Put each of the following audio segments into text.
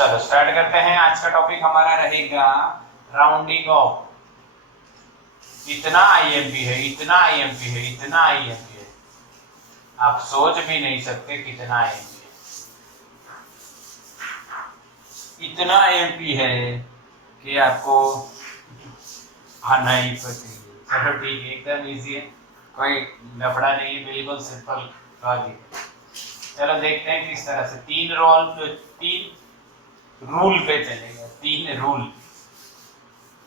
चलो स्टार्ट करते हैं। आज का टॉपिक हमारा रहेगा राउंडिंग ऑफ। इतना आईएमपी है, इतना आईएमपी है, इतना आईएमपी है, आप सोच भी नहीं सकते कितना आईएमपी है। इतना आईएमपी है कि आपको आना ही पड़ेगा। चलो ठीक है, एकदम इजी है, कोई लफड़ा नहीं है, बिल्कुल सिंपल लॉजिक है। चलो देखते हैं किस तरह से तीन रूल पे चलेगा। तीन रूल,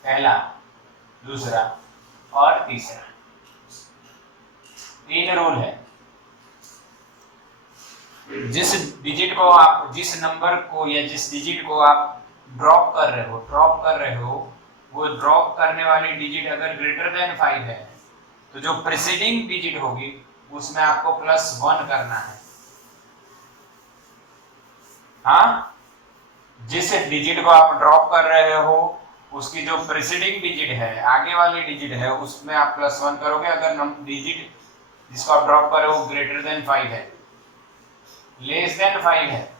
पहला, दूसरा और तीसरा, तीन रूल है। जिस नंबर को या जिस डिजिट को आप ड्रॉप कर रहे हो, वो ड्रॉप करने वाली डिजिट अगर ग्रेटर देन 5 है तो जो प्रीसीडिंग डिजिट होगी उसमें आपको +1 करना है। हाँ, जिस डिजिट को आप ड्रॉप कर रहे हो उसकी जो प्रीसीडिंग डिजिट है, आगे वाली डिजिट है, उसमें आप +1 करोगे। अगर डिजिट जिसको आप ड्रॉप कर रहे हो ग्रेटर देन 5 है, लेस देन 5 है,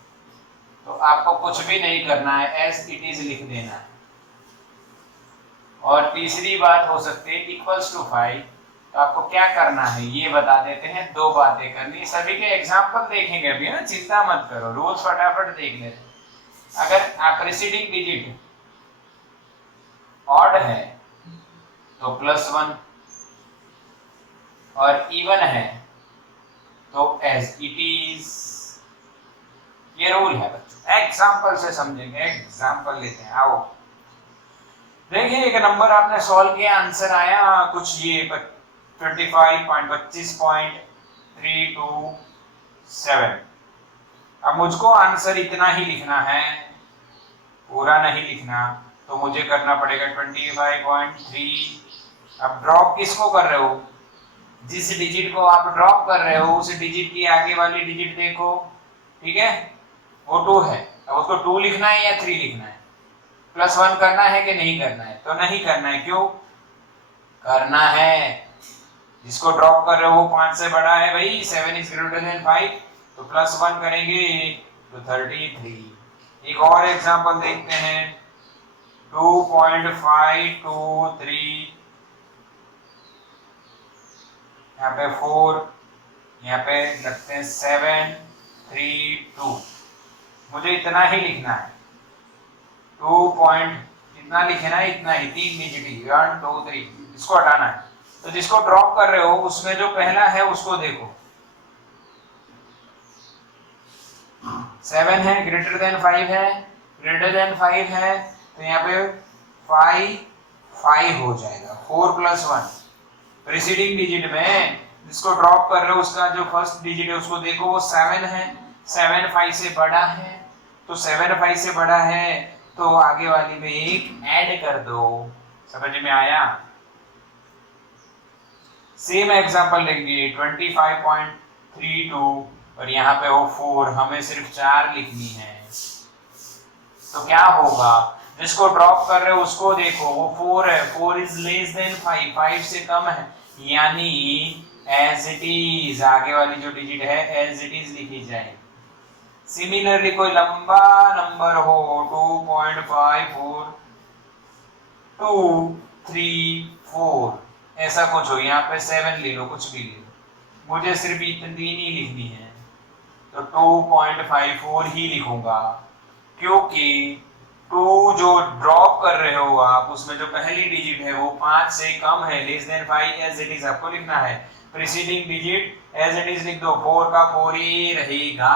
तो आपको कुछ भी नहीं करना है, एज इट इज लिख देना है। और तीसरी बात हो सकती है इक्वल्स टू 5, तो आपको क्या करना है ये बता देते हैं। दो बातें करनी, सभी के एग्जाम्पल देखेंगे अभी ना, चिंता मत करो, रूल्स फटाफट देख लेते। अगर आप प्रीसीडिंग डिजिट ऑड है तो +1, और इवन है तो एज इट इज। ये रूल है बच्चों, एग्जाम्पल से समझेंगे। एग्जाम्पल लेते हैं, आओ देखिए। एक नंबर आपने सॉल्व किया, आंसर आया कुछ ये 25.25.327। अब मुझको आंसर इतना ही लिखना है, पूरा नहीं लिखना, तो मुझे करना पड़ेगा 25.3। अब ड्रॉप किसको कर रहे हो? जिस डिजिट को आप ड्रॉप कर रहे हो उस डिजिट की आगे वाली डिजिट देखो, ठीक है, वो 2 है। अब उसको 2 लिखना है या 3 लिखना है? +1 करना है कि नहीं करना है? तो नहीं करना है। क्यों करना है? जिसको ड्रॉप कर रहे हो वो 5 से बड़ा है भाई, 7 इज ग्रेटर देन 5, तो +1 करेंगे तो 33। एक और एग्जांपल देखते हैं, 2.523, यहाँ पे 4, यहाँ पे रखते हैं 732। मुझे इतना ही लिखना है, 2 इतना लिखना है, इतना ही, 3 डिजिट ही, 1 2 3, इसको हटाना है। तो जिसको ड्रॉप कर रहे हो उसमें जो पहला है उसको देखो, 7 है, ग्रेटर देन 5 है, ग्रेटर देन 5 है, तो यहाँ पे 5 हो जाएगा। 4 + 1 प्रीसीडिंग डिजिट में जिसको ड्रॉप कर रहे हो उसका जो फर्स्ट डिजिट है उसको देखो, वो 7 है, 7 5 से बड़ा है, तो 7 5 से बड़ा है तो आगे वाली में एक ऐड कर दो। समझ में आया? सेम एग्जांपल लेंगे, 25.32 और यहाँ पे हो 4, हमें सिर्फ 4 लिखनी है। तो क्या होगा? जिसको ड्रॉप कर रहे हो उसको देखो, वो 4 है, 4 इज लेस देन 5, 5 से कम है, यानी एज इट इज, आगे वाली जो डिजिट है एज इट इज लिखी जाए। सिमिलरली कोई लंबा नंबर हो, 2.54 ऐसा कुछ हो, यहाँ पे 7 ले लो, कुछ भी ले लो, मुझे सिर्फ इतनी ही लिखनी है, तो 2.54 ही लिखूंगा, क्योंकि 2 जो ड्रॉप कर रहे हो आप उसमें जो पहली डिजिट है वो 5 से कम है, less than 5, as it is आपको लिखना है। Preceding digit as it is लिख दो, 4 का 4 ही रहेगा।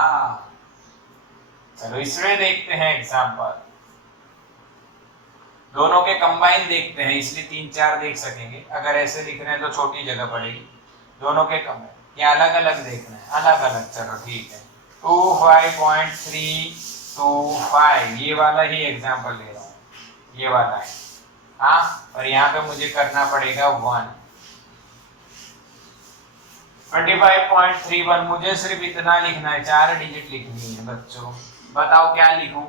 चलो इसमें देखते हैं एग्जांपल, दोनों के कंबाइन देखते हैं, इसलिए 3 4 देख सकेंगे। अगर ऐसे लिख रहे हैं तो छोटी जगह पड़ेगी। दोनों के कंबाइन या अलग अलग देखना है? अलग अलग, चलो ठीक है। 25.325 ये वाला ही एग्जांपल ले रहा हूँ, ये वाला है, हाँ, और यहाँ पे मुझे करना पड़ेगा 1। 25.31 मुझे सिर्फ इतना लिखना है, 4 डिजिट लिखनी है बच्चों। बताओ क्या लिखूं,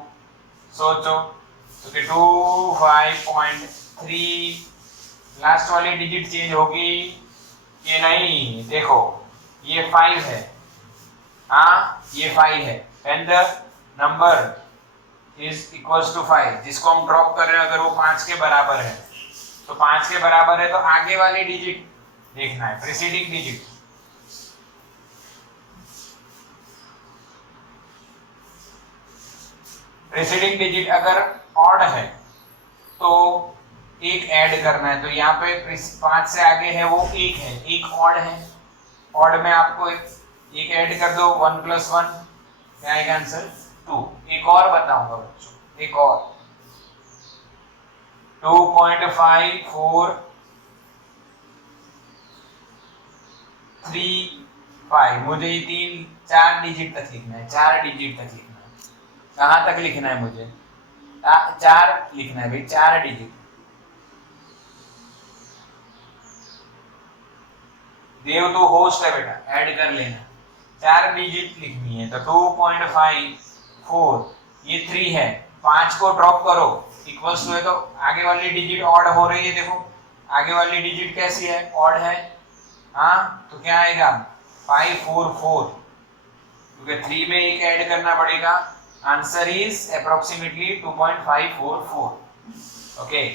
सोचो। तो 25.3 लास्ट वाली डिजिट चेंज होगी कि नहीं? देखो ये 5 है, हाँ ये 5 है, and the number is equals to 5, जिसको हम ड्रॉप कर रहे हैं अगर वो 5 के बराबर है तो 5 के बराबर है तो आगे वाली डिजिट देखना है, प्रीसीडिंग डिजिट। प्रीसीडिंग डिजिट अगर ऑड है तो एक ऐड करना है, तो यहाँ पे 5 से आगे है वो एक है, एक ऑड है, ऑड में आपको एक ऐड कर दो, 1 + 1 क्या आएगा आंसर 2। एक और बताऊंगा बच्चों, एक और 2.5435, मुझे ये 4 डिजिट तक लिखना है, 4 डिजिट तक लिखना है। कहां तक लिखना है मुझे? 4 लिखना है भाई, 4 डिजिट। देव तो होस्ट है बेटा, ऐड कर लेना, 4 डिजिट लिखनी है। तो 2.54 ये 3 है, 5 को ड्रॉप करो इक्वल्स टू है तो आगे वाली डिजिट ऑड हो रही है, देखो आगे वाली डिजिट कैसी है, ऑड है। हाँ तो क्या आएगा 544, क्योंकि 3 में एक ऐड करना पड़ेगा। Answer is approximately 2.544। ओके,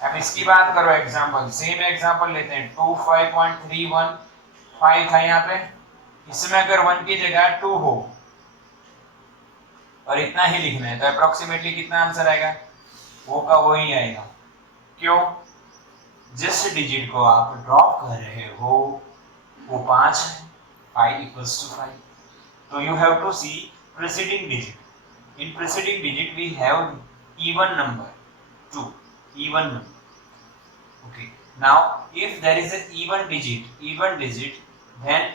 अब इसकी बात करो एग्जांपल, सेम एग्जांपल लेते हैं। 25.315 था यहाँ पे, इसमें अगर 1 की जगह 2 हो और इतना ही लिखना है तो अप्रोक्सीमेटली कितना आंसर आएगा? वो का वही आएगा। क्यों? जिस डिजिट को आप ड्रॉप कर रहे हो वो 5 है, 5 = 5, तो you have to see preceding digit. In preceding digit we have even number 2, even number. Okay, now if there is an even digit, then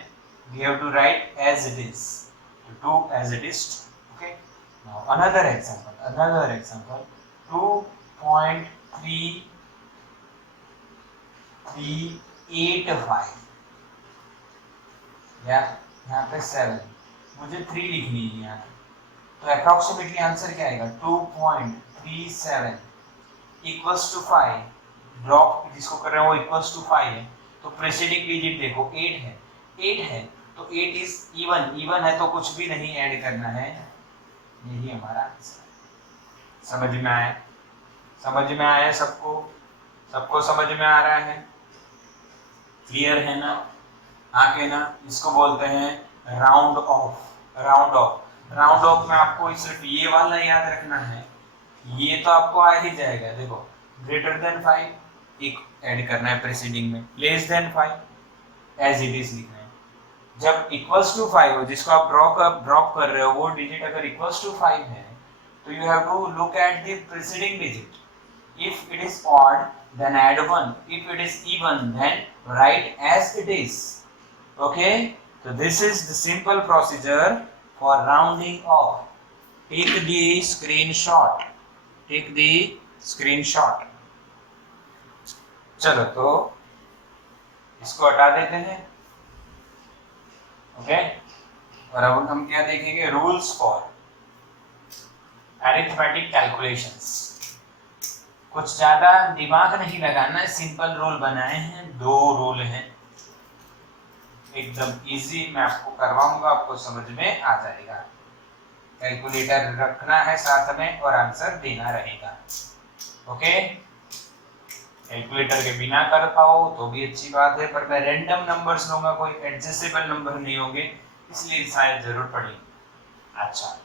we have to write as it is, to 2 as it is. Okay, now another example 2.3385, या यहाँ पे 7, मुझे 3 लिखनी है यहाँ पे, तो approximately answer क्या आएगा? 2.37 = 5, ड्रॉप जिसको कर रहे हैं वो इक्वल्स टू 5 है, तो प्रीसीडिंग डिजिट देखो 8 है, 8 है तो 8 इज इवन है तो कुछ भी नहीं ऐड करना है, यही हमारा आंसर। समझ में आया? सबको समझ में आ रहा है? क्लियर है ना? आगे ना इसको बोलते हैं राउंड ऑफ में आपको सिर्फ ये वाला याद रखना है, ये तो आपको आ ही जाएगा। देखो ग्रेटर देन 5 एक ऐड करना है प्रीसीडिंग में, less than 5 as it is लिखना है। जब इक्वल्स टू 5 हो, जिसको आप ड्रॉप कर रहे हो वो डिजिट अगर इक्वल्स टू 5 है तो you have to look at the preceding digit. If it is odd then add 1, if it is even then write as it is. Okay, so this is the simple procedure for rounding off. Take the screenshot. चलो तो इसको हटा देते हैं। Okay, और अब हम क्या देखेंगे? Rules for arithmetic calculations. कुछ ज्यादा दिमाग नहीं लगाना है, सिंपल रूल बनाए हैं, 2 रूल हैं, एकदम इजी। मैं आपको करवाऊंगा, आपको समझ में आ जाएगा। कैलकुलेटर रखना है साथ में और आंसर देना रहेगा। ओके, कैलकुलेटर के बिना कर पाओ तो भी अच्छी बात है, पर मैं रैंडम नंबर्स लूंगा, कोई एडजस्टेबल नंबर नहीं होंगे, इसलिए शायद जरूर पड़ेगी। अच्छा,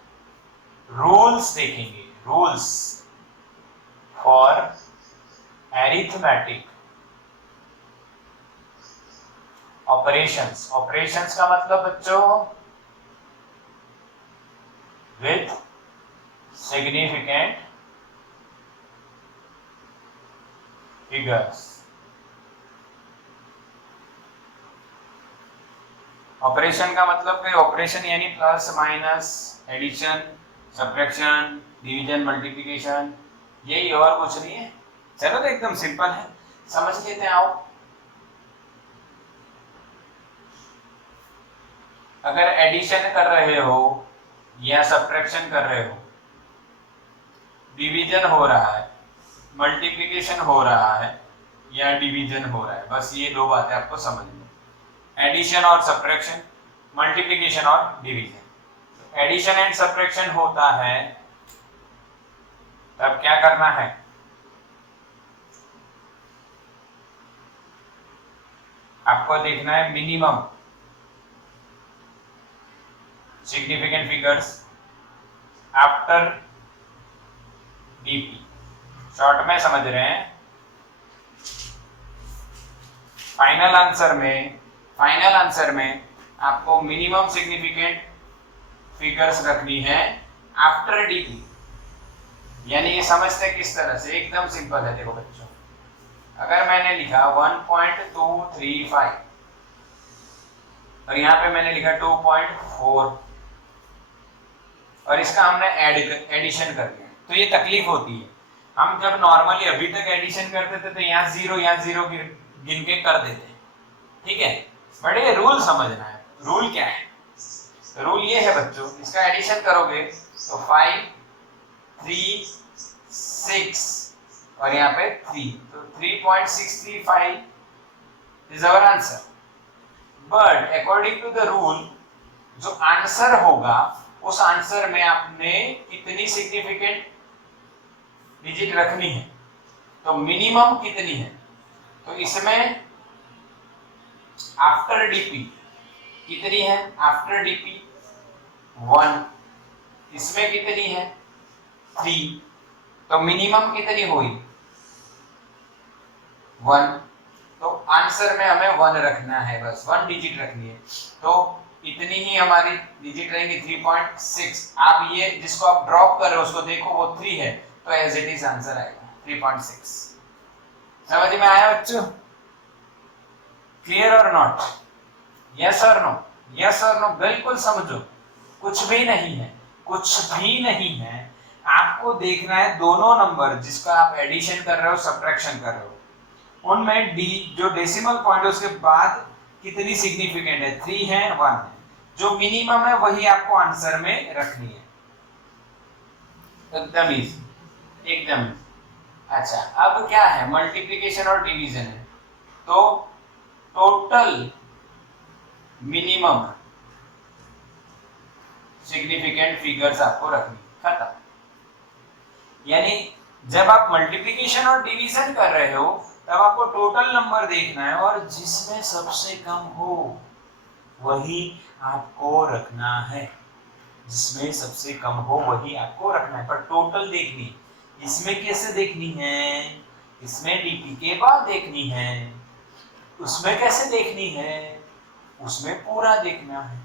रूल्स देखेंगे, रूल्स फॉर arithmetic ऑपरेशंस का मतलब बच्चों विथ सिग्निफिकेंट फिगर्स। ऑपरेशन का मतलब कि ऑपरेशन यानी plus minus, addition, subtraction, division, multiplication, यही, और कुछ नहीं है। चलो तो एकदम सिंपल है, समझ लेते हैं। आओ, अगर एडिशन कर रहे हो या सब्ट्रैक्शन कर रहे हो, डिवीजन हो रहा है, मल्टीप्लिकेशन हो रहा है या डिवीजन हो रहा है, बस ये 2 बातें आपको समझनी है, एडिशन और सब्ट्रैक्शन, मल्टीप्लिकेशन और डिवीजन। एडिशन एंड सब्ट्रैक्शन होता है तब क्या करना है, आपको देखना है minimum significant figures after DP. Short में समझ रहे हैं, फाइनल आंसर में आपको मिनिमम सिग्निफिकेंट फिगर्स रखनी है आफ्टर डीपी। यानी ये समझते हैं किस तरह से, एकदम सिंपल है। देखो बच्चों, अगर मैंने लिखा 1.235 और यहाँ पे मैंने लिखा 2.4 और इसका हमने एडिशन कर दिया, तो ये तकलीफ होती है। हम जब नॉर्मली अभी तक एडिशन करते थे तो यहाँ जीरो गिन के कर देते हैं, ठीक है। बट ये रूल समझना है, रूल क्या है। रूल ये है बच्चों, इसका एडिशन करोगे तो 5 3 6 और यहाँ पे 3, तो 3.635 is our answer. But according to the rule जो आंसर होगा उस आंसर में आपने कितनी सिग्निफिकेंट डिजिट रखनी है, तो मिनिमम कितनी है, तो इसमें आफ्टर डीपी कितनी है, आफ्टर डीपी 1, इसमें कितनी है 3, तो मिनिमम कितनी हुई 1, तो आंसर में हमें 1 रखना है, बस 1 डिजिट रखनी है। तो इतनी ही हमारी डिजिट रहेंगी 3.6। आप ये जिसको आप ड्रॉप कर रहे हो उसको देखो वो 3 है, तो एज इट इज आंसर आएगा 3.6। समझ में आया बच्चों? क्लियर और नॉट? यस और नो? यस और नो? बिल्कुल समझो, कुछ भी नहीं है, कुछ भी नहीं है। आपको देखना है दोनों नंबर जिसका आप एडिशन कर रहे हो सब्ट्रैक्शन कर रहे हो, उनमें डी जो डेसिमल पॉइंट है उसके बाद कितनी सिग्निफिकेंट है, 3 है 1 है, जो मिनिमम है वही आपको आंसर में रखनी है। एकदम इजी, एकदम। अच्छा, अब क्या है, मल्टीप्लिकेशन और डिवीजन है, तो टोटल मिनिमम सिग्निफिकेंट फिगर्स आपको रखनी, खत्म। यानी जब आप मल्टीप्लिकेशन और डिवीजन कर रहे हो तब आपको टोटल नंबर देखना है और जिसमें सबसे कम हो वही आपको रखना है, जिसमें सबसे कम हो वही आपको रखना है। पर टोटल देखनी, इसमें कैसे देखनी है, इसमें डीपी के बाद देखनी है, उसमें कैसे देखनी है, उसमें पूरा देखना है।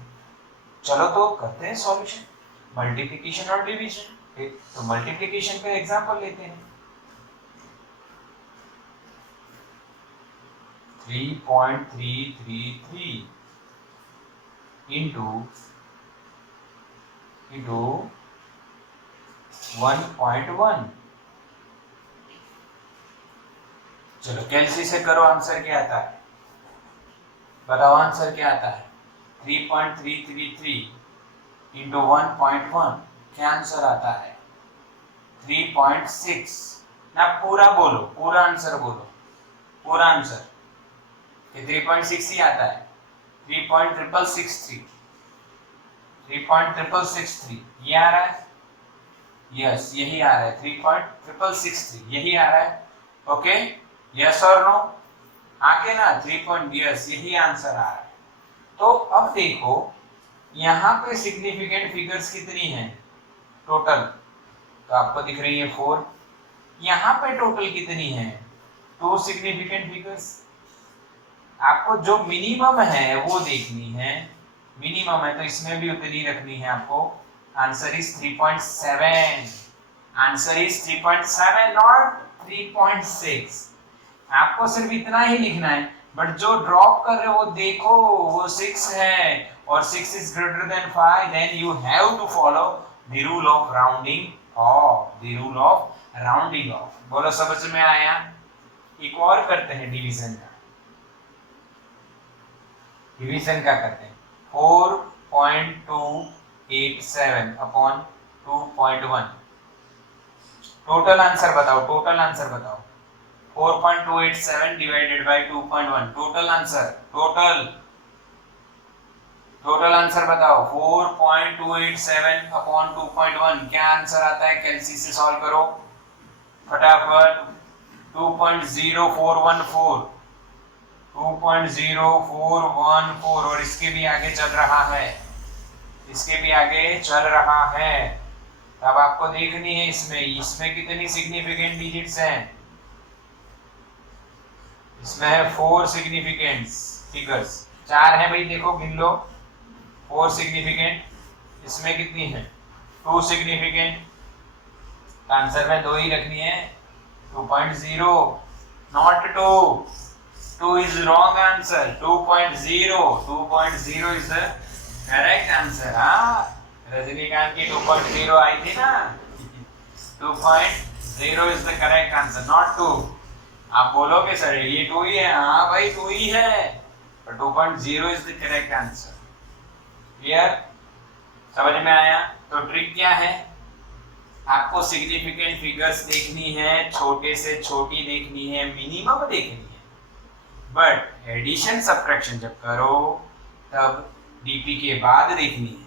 चलो तो करते हैं सॉल्यूशन, मल्टीप्लिकेशन और डिवीजन। तो मल्टीप्लिकेशन का एग्जांपल लेते हैं, 3.333 into 1.1। चलो कैलसी से करो, आंसर क्या आता है, बताओ आंसर क्या आता है। 3.333 into 1.1 क्या आंसर आता है, 3.6। ना पूरा बोलो, पूरा आंसर बोलो, पूरा आंसर 3.6 ही आता है। 3.663 ये आ रहा है, यस यही आ रहा है, 3.663 यही आ रहा है। ओके, यस और नो? आके ना 3. यस यही आंसर आ रहा है। तो अब देखो यहाँ पे सिग्निफिकेंट फिगर्स कितनी हैं टोटल, तो आपको दिख रही है 4। यहाँ पे टोटल कितनी है, 2 सिग्निफिकेंट फिगर्स। आपको जो मिनिमम है वो देखनी है, मिनिमम है तो इसमें भी उतनी रखनी है आपको। Answer is 3.7, answer is 3.7 not 3.6। आपको सिर्फ इतना ही लिखना है, बट जो ड्रॉप कर रहे हो वो देखो वो 6 है और 6 is greater than 5, then you have to follow the rule of rounding off, the rule of rounding off। बोलो समझ में आया? एक और करते हैं डिवीजन का, डिवीजन का करते हैं 4.287 अपॉन 2.1। टोटल आंसर बताओ, टोटल आंसर बताओ, 4.287 divided by 2.1, total answer, total answer बताओ। 4.287 अपॉन 2.1 क्या आंसर आता है, कैलसी से सॉल्व करो। फटाफट 2.0414 2.0414 और इसके भी आगे चल रहा है, इसके भी आगे चल रहा है। अब आपको देखनी है इसमें कितनी सिग्निफिकेंट डिजिट्स हैं। इसमें है 4 सिग्निफिकेंट फिगर्स, 4 है भाई, देखो गिन लो। 4 सिग्निफिकेंट, इसमें कितनी है 2 सिग्निफिकेंट। आंसर में 2 ही रखनी है। 2.0 not 2 is wrong answer. 2.0 is the correct answer. Rajinikanth की 2.0 आई थी ना। 2.0 is the correct answer, not 2। आप बोलोगे सर ये 2 ही है, हाँ भाई 2 ही है, पर 2.0 is the correct answer. Clear, समझ में आया? तो ट्रिक क्या है, आपको सिग्निफिकेंट फिगर्स देखनी है, छोटे से छोटी देखनी है, मिनिमम देखनी है, बट एडिशन सब्ट्रैक्शन जब करो तब डीपी के बाद देखनी है,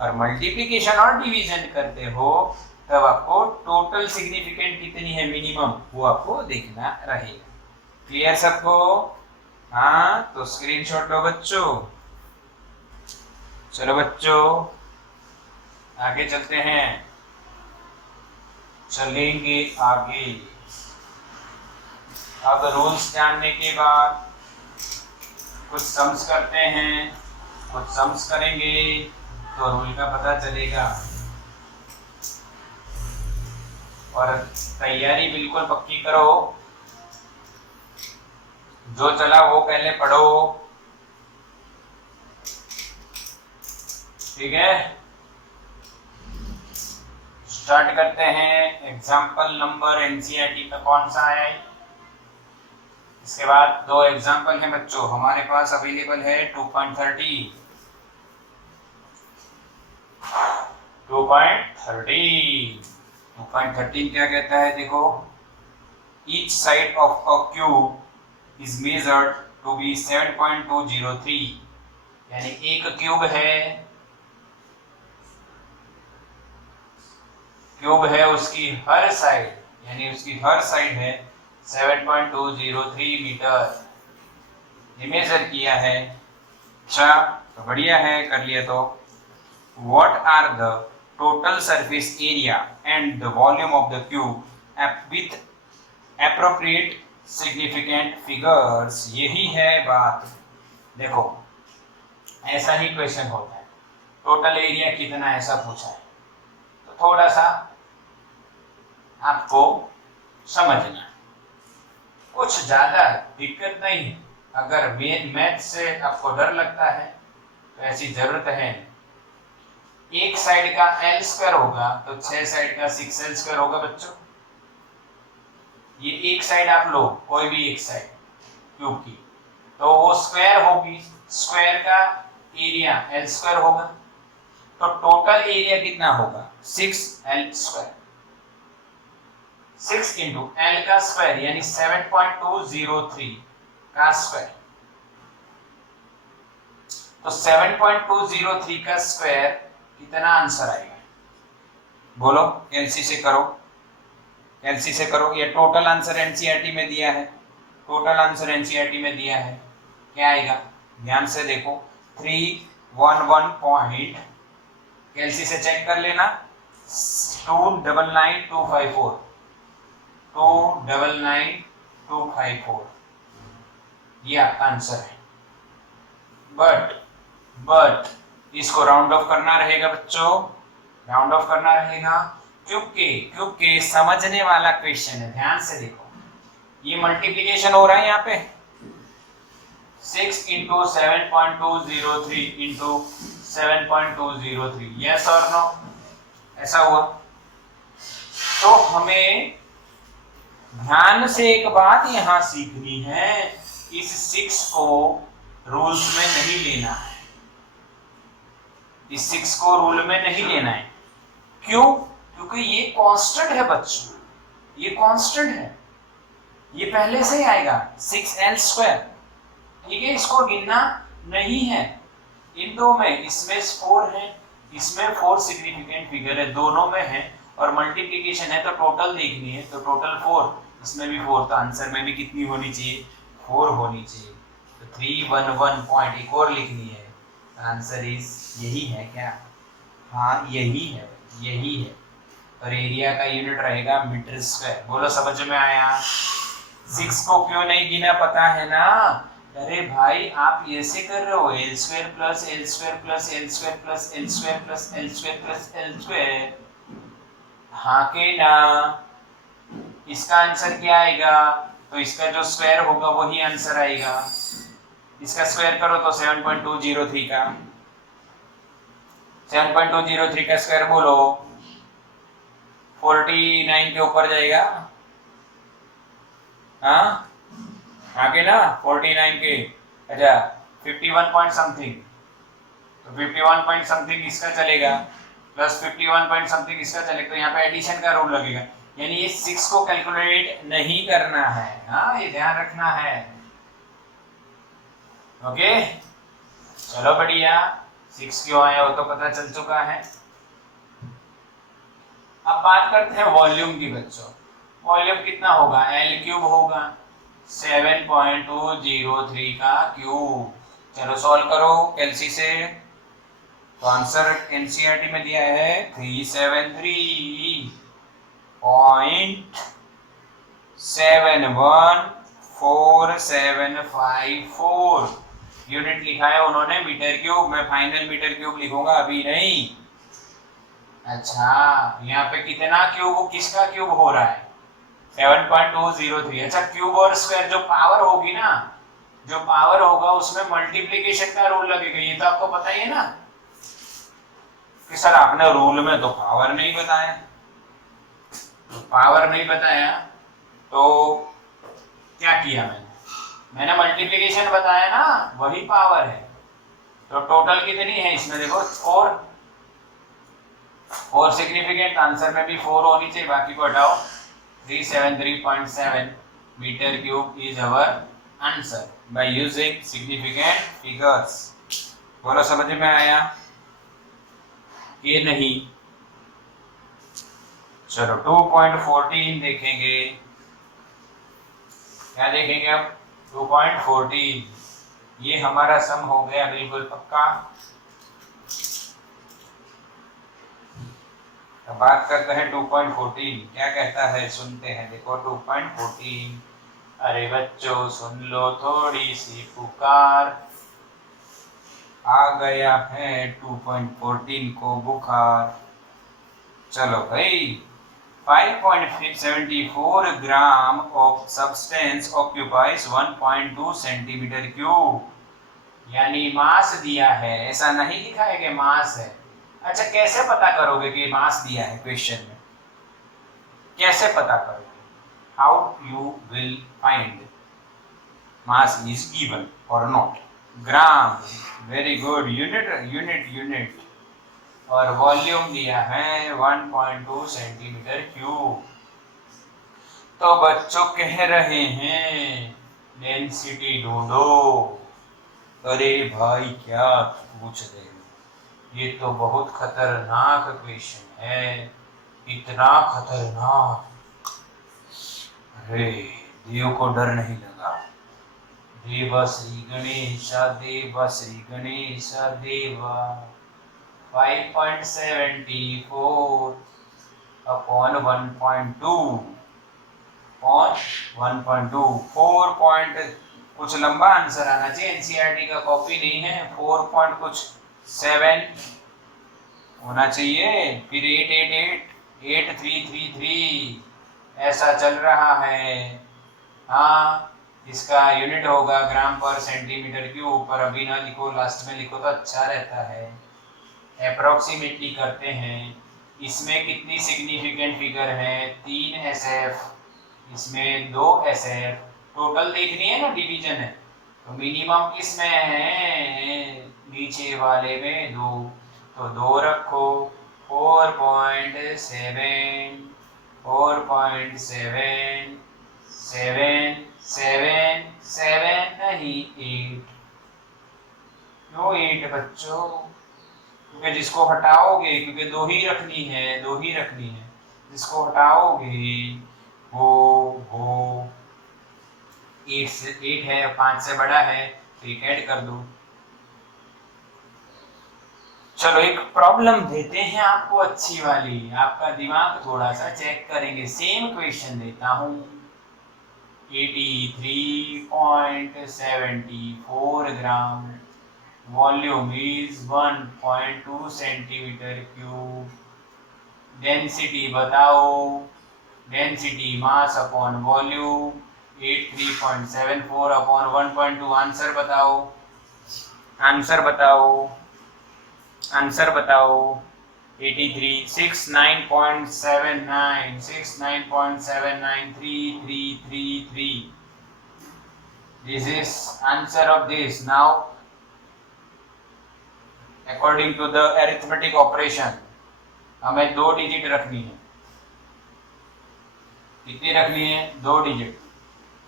और मल्टीप्लिकेशन और डिवीजन करते हो तब आपको टोटल सिग्निफिकेंट कितनी है मिनिमम वो आपको देखना रहेगा। क्लियर सबको? हाँ, तो स्क्रीनशॉट लो बच्चों। चलो बच्चों आगे चलते हैं, चलेंगे आगे। अब रूल्स जानने के बाद कुछ सम्स करते हैं, कुछ सम्स करेंगे तो रूल का पता चलेगा। और तैयारी बिल्कुल पक्की करो, जो चला वो पहले पढ़ो, ठीक है? स्टार्ट करते हैं। एग्जाम्पल नंबर एनसीईआरटी का कौन सा है? इसके बाद 2 एग्जाम्पल हैं बच्चों हमारे पास अवेलेबल है। 2.30 2.13 क्या कहता है देखो, each side of a cube is measured to be 7.203, यानी एक क्यूब है उसकी हर साइड, यानी उसकी हर साइड है 7.203 मीटर, ये मेजर किया है। अच्छा तो बढ़िया है, कर लिया। तो what are the total surface area and the volume of the cube with appropriate significant figures, यही है बात। देखो ऐसा ही क्वेश्चन होता है, टोटल एरिया कितना ऐसा पूछा है, तो थोड़ा सा आपको समझना, कुछ ज्यादा दिक्कत नहीं है। अगर मैथ से आपको डर लगता है तो ऐसी जरूरत है। एक साइड का L स्क्वायर होगा तो 6 साइड का 6L स्क्वायर होगा बच्चों। ये एक साइड आप लो, कोई भी एक साइड क्यूब की, तो वो स्क्वायर होगी, स्क्वायर का एरिया L स्क्वायर होगा, तो टोटल एरिया कितना होगा 6L स्क्वायर। 6 इंटू L का स्क्वायर यानी 7.203 का स्क्वायर, तो 7.203 का स्क्वायर कितना आंसर आएगा बोलो? एलसी से करो, एलसी से करो। ये टोटल आंसर एनसीईआरटी में दिया है, टोटल आंसर एनसीईआरटी में दिया है, क्या आएगा ध्यान से देखो। 311 पॉइंट, एलसी से चेक कर लेना, 299254 299254 ये आपका आंसर है। बट इसको राउंड ऑफ करना रहेगा बच्चों, राउंड ऑफ करना रहेगा, क्योंकि समझने वाला क्वेश्चन है। ध्यान से देखो, ये मल्टीप्लिकेशन हो रहा है यहाँ पे 6 इंटू 7.203 इंटू 7.203, यस और नो, ऐसा हुआ। तो हमें ध्यान से एक बात यहाँ सीखनी है, इस 6 को रूल्स में नहीं लेना है, इस 6 को रूल में नहीं लेना है। क्यों? क्योंकि ये कांस्टेंट है बच्चों, ये कांस्टेंट है, ये पहले से ही आएगा 6L स्क्वायर, ठीक है? इसको गिनना नहीं है। इन दो में, इसमें 4 है, इसमें 4 सिग्निफिकेंट फिगर है, दोनों में है, और मल्टीप्लिकेशन है तो टोटल देखनी है, तो टोटल 4, इसमें भी 4, तो आंसर में भी कितनी होनी चाहिए, 4 होनी चाहिए। तो 311 पॉइंट एक और लिखनी है, आंसर इज यही है क्या, हाँ यही है, यही है। और एरिया का यूनिट रहेगा मीटर स्क्वायर। बोलो समझ में आया? 6 को क्यों नहीं गिना पता है ना? अरे भाई आप ऐसे कर रहे हो, L square plus L square plus L square plus L square plus L square plus L square, हाँ के ना? इसका आंसर क्या आएगा? तो इसका जो स्क्वायर होगा वही आंसर आएगा। इसका स्क्वायर करो तो 7.203 का 7.203 का स्क्वायर बोलो, 49 के ऊपर जाएगा, हाँ आगे ना 49 के, अच्छा 51 पॉइंट समथिंग, तो 51 पॉइंट समथिंग इसका चलेगा प्लस 51 पॉइंट समथिंग इसका चलेगा, तो यहाँ पे एडिशन का रूल लगेगा। यानी ये 6 को कैलकुलेट नहीं करना है, हाँ ये ध्यान रखना है। ओके चलो बढ़िया, 6 क्यों आया वो तो पता चल चुका है। अब बात करते हैं वॉल्यूम की बच्चों। वॉल्यूम कितना होगा, एल क्यूब होगा, 7.203 का क्यूब। चलो सॉल्व करो कैलसी से, तो आंसर एनसीईआरटी में दिया है 373.71454 यूनिट लिखा है उन्होंने मीटर क्यूब, मैं फाइनल मीटर क्यूब लिखूंगा अभी नहीं। अच्छा यहाँ पे कितना क्यूब, किसका क्यूब हो रहा है, 7.203। अच्छा क्यूब और स्क्वायर जो पावर होगी ना, जो पावर होगा उसमें मल्टीप्लिकेशन का रूल लगेगा, ये तो आपको पता ही है ना कि सर आपने रूल में तो पावर नहीं बताया, तो पावर नहीं बताया तो क्या किया मैंने मल्टीप्लिकेशन बताया ना, वही पावर है। तो टोटल कितनी है इसमें देखो 4 सिग्निफिकेंट, आंसर में भी 4 होनी चाहिए, बाकी को हटाओ। 373.7 metre cube is our answer by using significant figures. बोलो समझ में आया कि नहीं? चलो 2.14 देखेंगे, क्या देखेंगे अब, 2.14, ये हमारा सम हो गया बिल्कुल पक्का। अब बात करते हैं 2.14 क्या कहता है, सुनते हैं। देखो 2.14, अरे बच्चों सुन लो थोड़ी सी पुकार, आ गया है 2.14 को बुखार। चलो भाई, 5.74 gram of substance occupies 1.2 centimetre cube, यानी मास दिया है, ऐसा नहीं लिखा है कि मास है। अच्छा कैसे पता करोगे कि मास दिया है, क्वेश्चन में कैसे पता करोगे, how you will find mass is given और not. Gram, very good, unit और वॉल्यूम दिया है 1.2 सेंटीमीटर क्यूब। तो बच्चों कह रहे हैं डेंसिटी ढूंढो। अरे भाई क्या पूछ रहे हो, ये तो बहुत खतरनाक क्वेश्चन है, इतना खतरनाक, अरे देव को डर नहीं लगा। देव श्री गणेश देव श्री गणेश देवा, 5.74 अपॉन 1.2 4 पॉइंट कुछ लंबा आंसर आना चाहिए, एनसीईआरटी का कॉपी नहीं है, 4 पॉइंट कुछ 7 होना चाहिए, फिर 8333 ऐसा चल रहा है। हाँ इसका यूनिट होगा ग्राम पर सेंटीमीटर क्यूब, पर अभी ना लिखो, लास्ट में लिखो तो अच्छा रहता है। अप्रोक्सीमेटली करते हैं, इसमें कितनी सिग्निफिकेंट फिगर है, 3 SF, इसमें 2 SF, टोटल देखनी है ना, डिवीजन है, तो मिनिमम किसमें है, नीचे वाले में 2, तो 2 रखो, 4.7 नहीं 8, क्यों 8 बच्चों, क्योंकि जिसको हटाओगे, क्योंकि 2 ही रखनी है, जिसको हटाओगे वो 8 है, 5 से बड़ा है तो एक ऐड कर दो। चलो एक प्रॉब्लम देते हैं आपको अच्छी वाली, आपका दिमाग थोड़ा सा चेक करेंगे। सेम क्वेश्चन देता हूं। 83.74 gram, volume is 1.2 centimetre cube, density बताओ, density mass upon volume 83.74 upon 1.2। Answer बताओ, आंसर बताओ, आंसर बताओ। 83 69.79 69.7933333। This is answer of this. Now according to the arithmetic operation हमें 2 डिजिट रखनी है। कितनी रखनी है? 2 डिजिट।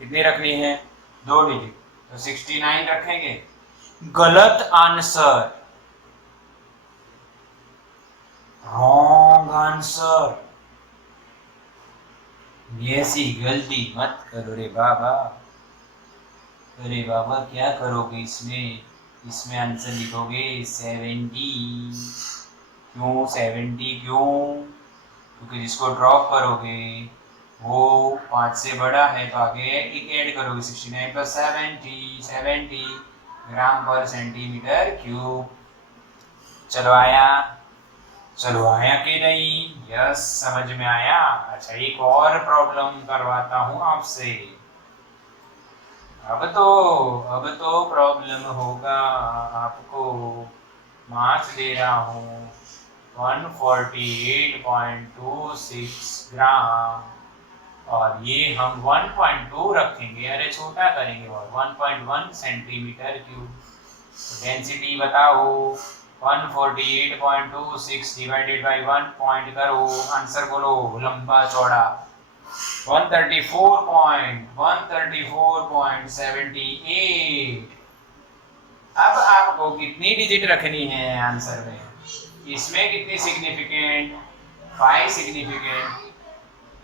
कितनी रखनी है? 2 डिजिट। तो 69 रखेंगे। गलत आंसर, रॉन्ग आंसर। ऐसी गलती मत करो रे बाबा। अरे बाबा क्या करोगे इसमें? इसमें आंसर लिखोगे 70। क्यों 70? क्यों? क्योंकि जिसको ड्रॉप करोगे वो 5 से बड़ा है तो आगे एक ऐड करोगे। 69 + 70 ग्राम पर सेंटीमीटर क्यूब। चलो आया? चलो आया कि नहीं? यस, समझ में आया। अच्छा एक और प्रॉब्लम करवाता हूं आपसे। अब तो प्रॉब्लम होगा आपको। मास दे रहा हूं 148.26 ग्राम और ये हम 1.2 रखेंगे। अरे छोटा करेंगे और 1.1 सेंटीमीटर क्यूब। डेंसिटी बताओ। 148.26 डिवाइडेड बाय 1 पॉइंट करो, आंसर बोलो लंबा चौड़ा। 134.78। अब आपको कितनी डिजिट रखनी है आंसर में? इसमें कितनी सिग्निफिकेंट? 5 सिग्निफिकेंट।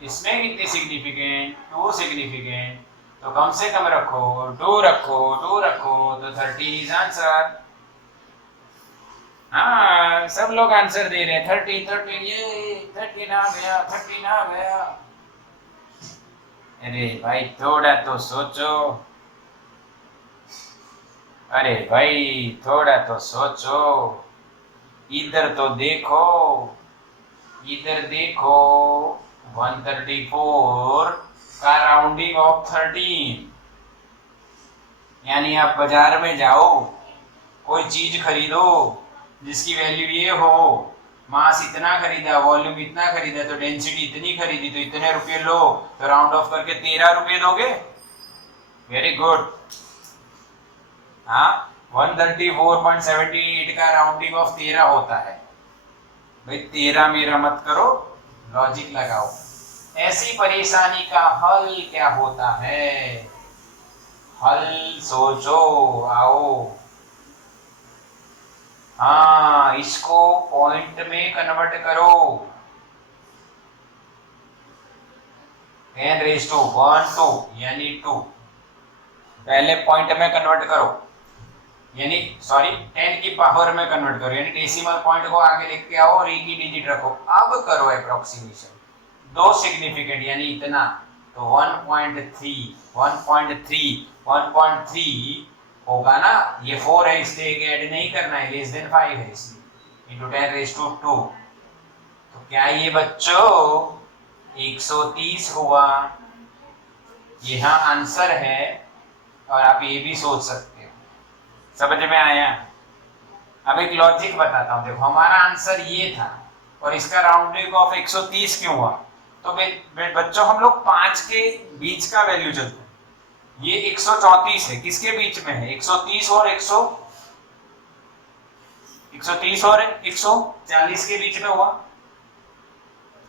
इसमें कितनी सिग्निफिकेंट? 2 सिग्निफिकेंट। तो कम से कम रखो, 2 रखो, 2 रखो तो 30 इज आंसर। हाँ सब लोग आंसर दे रहे हैं 30 30। ये 30 आ गया, 30 आ गया। अरे भाई थोड़ा तो सोचो। अरे भाई थोड़ा तो सोचो। इधर तो देखो, इधर देखो। 134 का राउंडिंग ऑफ 13। यानी आप बाजार में जाओ, कोई चीज खरीदो जिसकी वैल्यू ये हो, मास इतना खरीदा, वॉल्यूम इतना खरीदा, तो डेंसिटी इतनी खरीदी तो इतने रुपए लो, तो राउंड ऑफ करके 13 रुपए दोगे। Very good. हाँ 134.78 का राउंडिंग ऑफ 13 होता है। भाई 13 मेरा मत करो, लॉजिक लगाओ। ऐसी परेशानी का हल क्या होता है? हल सोचो, आओ। हाँ इसको पॉइंट में कन्वर्ट करो। 10⁻² यानी 2। पहले पॉइंट में कन्वर्ट करो, यानी सॉरी 10 की पावर में कन्वर्ट करो, यानी डेसिमल पॉइंट को आगे लेके आओ और एक ही डिजिट रखो। अब करो अप्रोक्सीमेशन। 2 सिग्निफिकेंट यानी इतना, तो 1.3 होगा ना। ये 4 है इसलिए एक ऐड नहीं करना है, लेस देन 5 है इसलिए, इंटू 10⁻²। तो क्या ये बच्चों 130 हुआ? यहाँ आंसर है और आप ये भी सोच सकते हो। समझ में आया? अब एक लॉजिक बताता हूँ। देखो हमारा आंसर ये था और इसका राउंडिंग ऑफ 130 क्यों हुआ? तो बच्चों हम लोग 5 के बीच का वैल्यू चलते हैं। ये 134 है, किसके बीच में है? 130 और 140 के बीच में हुआ।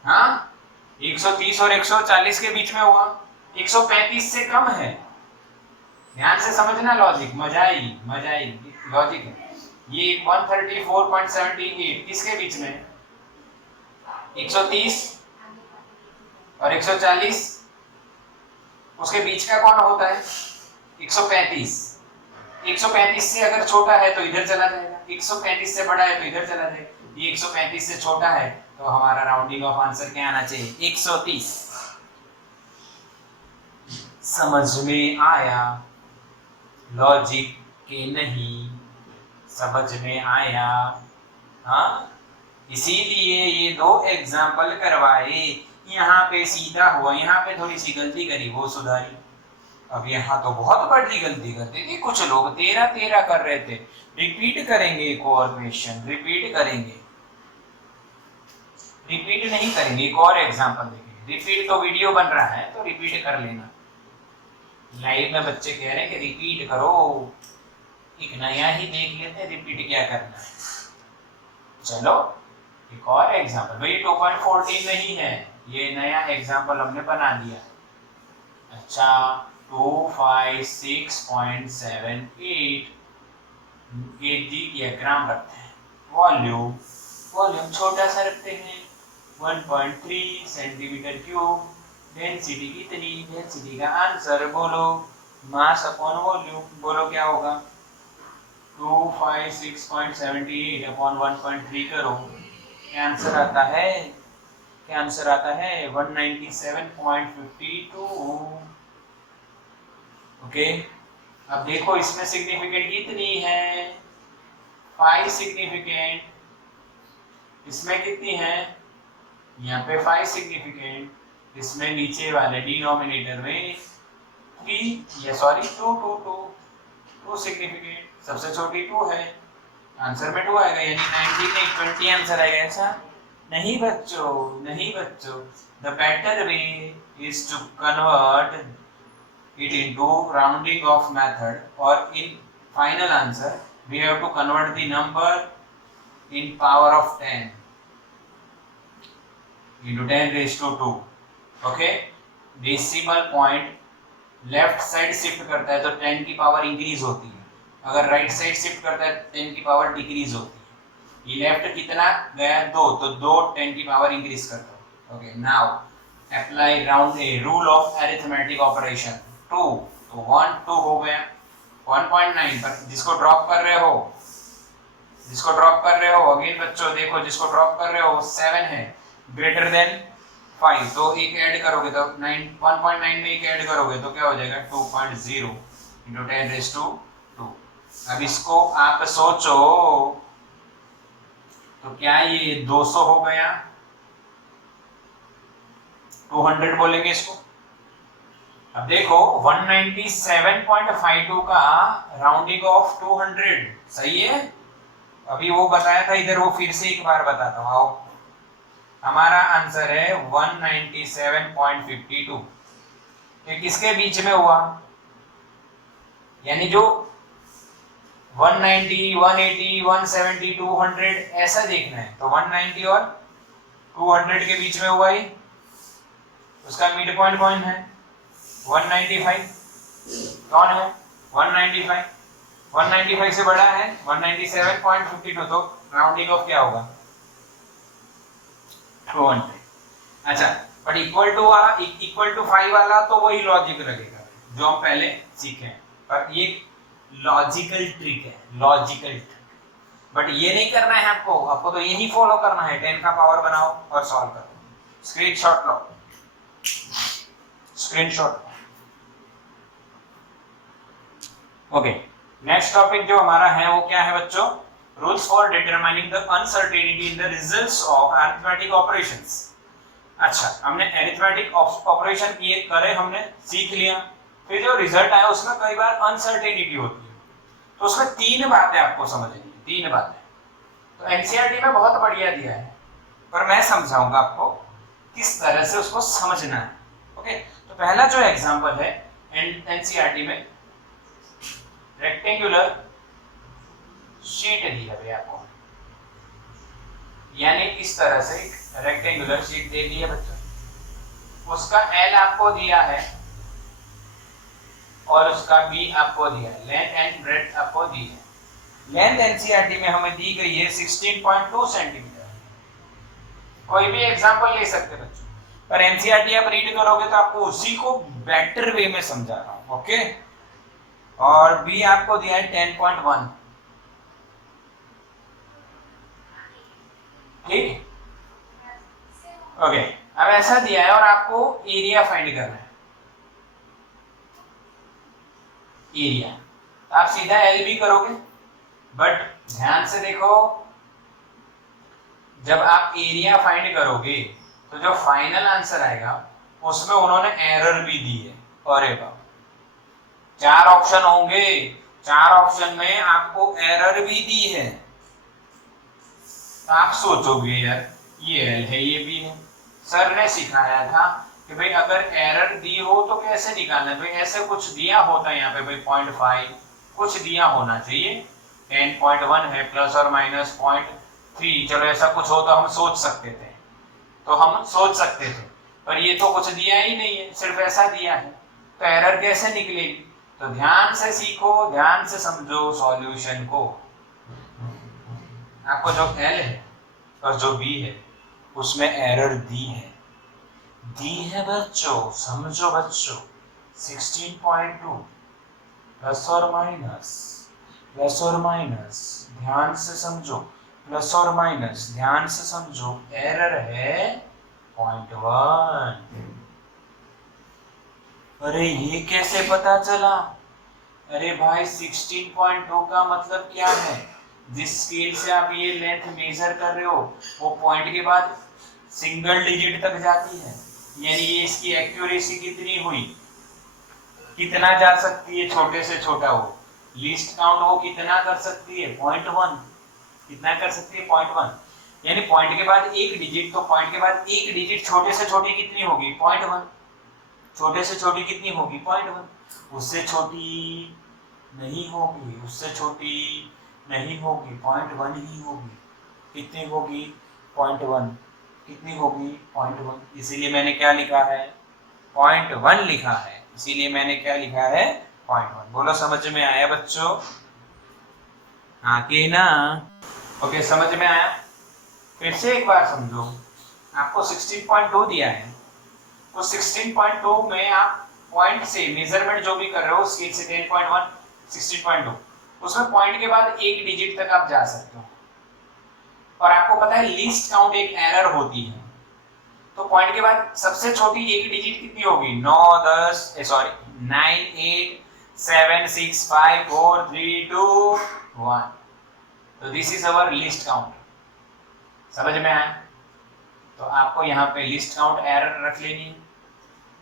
हाँ 130 और 140 के बीच में हुआ। 135 से कम है। ध्यान से समझना लॉजिक, मजा आई लॉजिक है। ये 134.78 किसके बीच में है? 130 और 140 उसके बीच का कौन होता है? 135। 135 से अगर छोटा है तो इधर चला जाएगा, 135 से बड़ा है तो इधर चला जाएगा। ये 135 से छोटा है तो हमारा राउंडिंग ऑफ आंसर क्या आना चाहिए? 130। समझ में आया? लॉजिक के नहीं समझ में आया? हाँ, इसीलिए ये दो एग्जाम्पल करवाए। यहाँ पे सीधा हुआ, यहाँ पे थोड़ी सी गलती करी, वो सुधारी। अब यहाँ तो बहुत बड़ी गलती करते थे कुछ लोग, 13 कर रहे थे। रिपीट करेंगे एक और क्वेश्चन, रिपीट करेंगे, रिपीट नहीं करेंगे, एक और एग्जाम्पल देखेंगे। रिपीट तो वीडियो बन रहा है तो रिपीट कर लेना। लाइव में बच्चे कह रहे हैं कि रिपीट करो, एक नया ही देख लेते हैं, रिपीट क्या करना है। चलो एक और एग्जाम्पल, भाई 2.14 नहीं है, ये नया एग्जाम्पल हमने बना दिया। अच्छा 256.78 ये दी डायग्राम रखते हैं। वॉल्यूम, वॉल्यूम छोटा सा रखते हैं 1.3 सेंटीमीटर क्यूब। डेंसिटी कितनी? डेंसिटी का आंसर बोलो, मास अपॉन वॉल्यूम, बोलो क्या होगा? 256.78 अपॉन 1.3 करो, क्या आंसर आता है? क्या आंसर आता है? 197.52। ओके, अब देखो इसमें सिग्निफिकेंट कितनी है? 5 सिग्निफिकेंट। इसमें कितनी है? यहाँ पे 5 सिग्निफिकेंट, इसमें नीचे वाले डिनोमिनेटर में 2 सिग्निफिकेंट, सबसे छोटी 2 है, आंसर में 2 आएगा, यानी 19 नहीं 20 आंसर आएगा। ऐसा नहीं बच्चों, नहीं बच्चों, the better way is to convert it into rounding off method, or in final answer we have to convert the number in power of 10 into 10 raised to 2. okay, decimal point left side shift करता है तो 10 की power increase होती है, अगर right side shift करता है 10 की पावर डिक्रीज होती है। ये लेफ्ट कितना गया? 2, तो 2 10 की पावर इंक्रीज करता है। Okay, now apply round a rule of arithmetic operation. 2 तो 1 2 हो गया 1.9 पर, जिसको ड्रॉप कर रहे हो, जिसको ड्रॉप कर रहे हो, अगेन बच्चों देखो जिसको ड्रॉप कर रहे हो 7 है, ग्रेटर देन 5, तो एक ऐड करोगे तो 1.9 में एक ऐड करोगे तो क्या हो जाएगा? 2.0 into 10 raised to 2। अब इसको आप सोचो तो क्या ये 200 हो गया? 200 बोलेंगे इसको। अब देखो 197.52 का राउंडिंग ऑफ 200 सही है। अभी वो बताया था इधर, वो फिर से एक बार बताता हूँ। आओ, हमारा आंसर है 197.52। ये किसके बीच में हुआ? यानी जो 190, 180, 170, 200 ऐसा देखना है, तो 190 और 200 के बीच में हुआ ही, उसका मिड पॉइंट कौन है? 195। कौन है? 195। 195 से बड़ा है 197.52, तो राउंडिंग ऑफ क्या होगा? 200। अच्छा, बट इक्वल टू 5 वाला तो वही लॉजिक लगेगा जो हम पहले सीखे, पर ये लॉजिकल ट्रिक है, लॉजिकल ट्रिक। बट ये नहीं करना है आपको, आपको तो यही फॉलो करना है, 10 का पावर बनाओ और सॉल्व करो। स्क्रीनशॉट लो, स्क्रीनशॉट। ओके, नेक्स्ट टॉपिक जो हमारा है वो क्या है बच्चों? Rules for determining the uncertainty in the results of arithmetic operations. अच्छा, हमने अरिथमेटिक ऑपरेशन किए करे, हमने सीख लिया, फिर जो रिजल्ट आया उसमें कई बार अनसर्टेनिटी होती है, तो उसमें 3 बातें आपको समझनी है, 3 बातें। तो एनसीईआरटी में बहुत बढ़िया दिया है, पर मैं समझाऊंगा आपको किस तरह से उसको समझना है। ओके, तो पहला जो एग्जांपल है एनसीईआरटी में, रेक्टेंगुलर शीट दी है आपको, यानी इस तरह से रेक्टेंगुलर शीट दे दी है बच्चों, उसका एल आपको दिया है और उसका बी आपको दिया है, लेंथ एंड ब्रेड्थ आपको दी है। लेंथ एनसीईआरटी में हमें दी गई है 16.2 सेंटीमीटर। कोई भी एग्जांपल ले सकते बच्चों, पर एनसीईआरटी आप रीड करोगे तो आपको उसी को बेटर वे में समझा रहा हूं। ओके, और बी आपको दिया है 10.1। ठीक, ओके। अब ऐसा दिया है और आपको एरिया फाइंड करना है। एरिया आप सीधा एल भी करोगे, बट ध्यान से देखो, जब आप एरिया फाइंड करोगे तो जो फाइनल आंसर आएगा उसमें उन्होंने एरर भी दी है। अरे बाप, 4 ऑप्शन होंगे, 4 ऑप्शन में आपको एरर भी दी है। तो आप सोचोगे यार ये एल है ये भी है, सर ने सिखाया था कि भाई अगर एरर दी हो तो कैसे निकालना है। भाई ऐसे कुछ दिया होता है यहाँ पे, भाई 0.5 कुछ दिया होना चाहिए, 10.1 है प्लस और माइनस 0.3, चलो ऐसा कुछ हो तो हम सोच सकते थे, पर ये तो कुछ दिया ही नहीं है, सिर्फ ऐसा दिया है, तो एरर कैसे निकलेगी। तो ध्यान से सीखो, ध्यान से समझो सॉल्यूशन को। आपको जो एल है और जो बी है उसमें एरर दी है बच्चों, समझो बच्चों। 16.2 प्लस और माइनस ध्यान से समझो, प्लस और माइनस ध्यान से समझो, एरर है 0.1। अरे ये कैसे पता चला? अरे भाई 16.2 का मतलब क्या है? जिस स्केल से आप ये लेंथ मेजर कर रहे हो वो पॉइंट के बाद सिंगल डिजिट तक जाती है, यानी ये इसकी एक्यूरेसी कितनी हुई, कितना जा सकती है, छोटे से छोटा हो, लीस्ट काउंट वो कितना कर सकती है 0.1, कितना कर सकती है 0.1, यानी पॉइंट के बाद एक डिजिट, तो पॉइंट के बाद एक डिजिट छोटे से छोटी कितनी होगी 0.1, छोटे से छोटी कितनी होगी 0.1, उससे छोटी नहीं होगी, उससे छोटी नहीं होगी, 0.1 ही होगी। कितनी होगी 0.1, कितनी होगी 0.1, इसीलिए मैंने क्या लिखा है 0.1 लिखा है, इसीलिए मैंने क्या लिखा है 0.1। बोलो समझ में आया बच्चों? हाँ कि ना? ओके, समझ में आया? फिर से एक बार समझो, आपको 16.2 दिया है, तो 16.2 में आप पॉइंट से मेजरमेंट जो भी कर रहे हो स्केल से 10.1 16.2, उसमें पॉइंट के बाद एक डिजिट तक आप जा सकते हो, और आपको पता है लीस्ट काउंट एक एरर होती है, तो पॉइंट के बाद सबसे छोटी एक डिजिट कितनी होगी 9 10 सॉरी 9 8 7 6 5 4 3 2 1, तो this is our list count. समझ में आया? तो आपको यहाँ पे लिस्ट काउंट एरर रख लेनी है,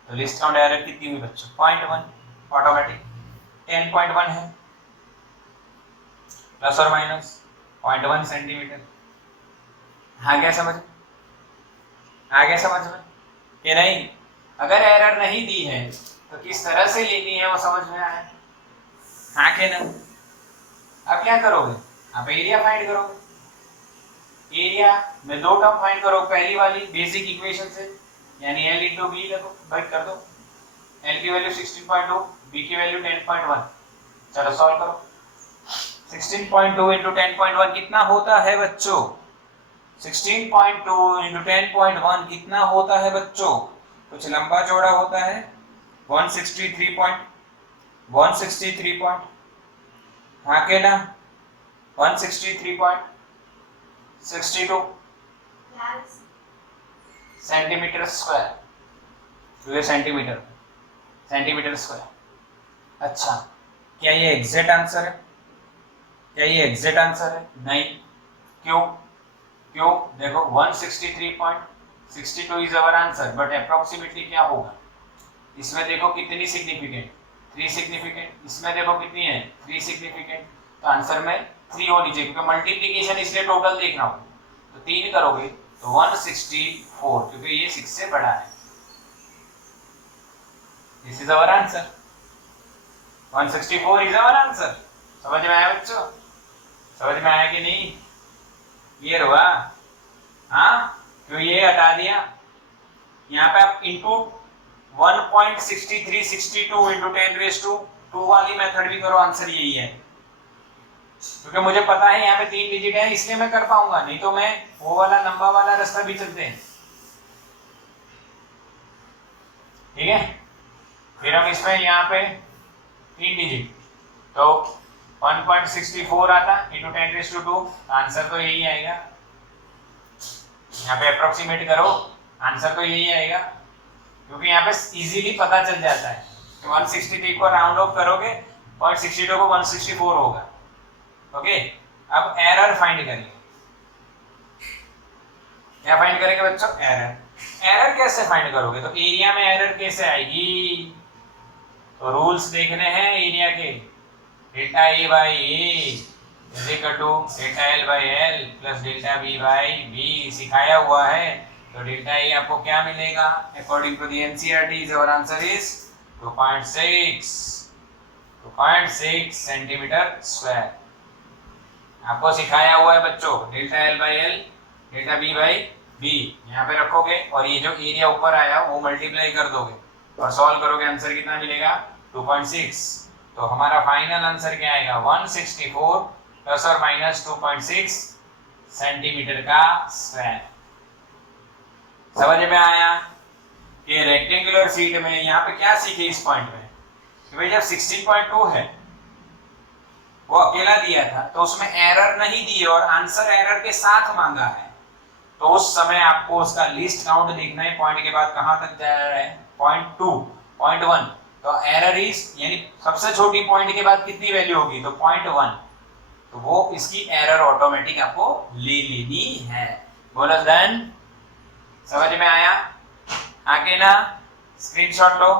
तो लिस्ट काउंट एरर कितनी हुई बच्चों 0.1, ऑटोमेटिक 10.1 है, प्लस और माइनस 0.1 सेंटीमीटर। आ गया समझ में कि नहीं? अगर एरर नहीं दी है तो किस तरह से लेनी है वो समझ में आया? हाँ कि ना? अब क्या करोगे, आप एरिया फाइंड करोगे। एरिया में 2 टर्म फाइंड करो, पहली वाली बेसिक इक्वेशन से, यानी एल इंटू बी भाग कर दो, एल की वैल्यू 16.2, बी की वैल्यू 10.1, चलो सॉल्व करो। 16.2 इंटू 10.1 कितना होता है बच्चों? 16.2 इंटू 10.1 कितना होता है बच्चों? कुछ लंबा चौड़ा होता है, 163 पॉइंट, हाँ के ना 163.62 सेंटीमीटर स्क्वायर, तो ये सेंटीमीटर स्क्वायर। अच्छा, क्या ये एग्जैक्ट आंसर है? नहीं। क्यों? देखो 163.62 is our answer, but approximately क्या होगा? इसमें देखो कितनी सिग्निफिकेंट, 3 सिग्निफिकेंट, इसमें देखो कितनी है 3 सिग्निफिकेंट, तो आंसर में 3 होनी चाहिए, क्योंकि मल्टीप्लिकेशन इसलिए टोटल देखना हो, तो 3 करोगे तो 164, क्योंकि ये 6 से बड़ा है। This is our answer, 164 is our answer. समझ में आया बच्चों? समझ में आया कि नहीं? क्लियर हुआ? हाँ, क्यों ये हटा दिया? यहाँ पे आप इंटू 1.6362 इंटू 10⁻² वाली मेथड भी करो, आंसर यही है, क्योंकि मुझे पता है यहाँ पे 3 डिजिट है, इसलिए मैं कर पाऊंगा, नहीं तो मैं वो वाला लंबा वाला रास्ता भी चलते हैं। ठीक है। फिर हम इसमें यहाँ पे 3 डिजिट तो 1.64 आता इंटू 10⁻², आंसर तो यही आएगा। यहाँ पे अप्रोक्सीमेट करो, आंसर तो यही आएगा, क्योंकि यहाँ पे इजीली पता चल जाता है। 163 को राउंड ऑफ करोगे 0.62 को 164 होगा। ओके, अब एरर फाइंड करेंगे। क्या फाइंड करेंगे बच्चों? एरर कैसे फाइंड करोगे? तो एरिया में एरर कैसे आएगी? तो रूल्स देखने हैं एरिया के। Delta A by A is equal to delta L by L plus delta B by B, सिखाया हुआ है। तो डेल्टा ए आपको क्या मिलेगा? According to the NCERT our answer is 2.6 centimetre square. आपको सिखाया हुआ है बच्चों, delta L by L delta B by B यहाँ पे रखोगे और ये जो एरिया ऊपर आया वो मल्टीप्लाई कर दोगे और सॉल्व करोगे, आंसर कितना मिलेगा? 2.6। तो हमारा फाइनल आंसर क्या आएगा? 164 प्लस और माइनस 2.6 सेंटीमीटर का स्क्वायर। समझ में आया? कि रेक्टेंगुलर शीट में यहाँ पे क्या सीखे इस पॉइंट में कि भाई जब 16.2 है वो अकेला दिया था तो उसमें एरर नहीं दी और आंसर एरर के साथ मांगा है, तो उस समय आपको उसका लिस्ट काउंट देखना है। पॉइंट के बाद कहां तक जा रहा है? 0.2 0.1, तो एरर इज यानी सबसे छोटी पॉइंट के बाद कितनी वैल्यू होगी? तो 0.1, तो वो इसकी एरर ऑटोमेटिक आपको ले लेनी है। बोलो डन? समझ में आया? आगे ना स्क्रीनशॉट लो।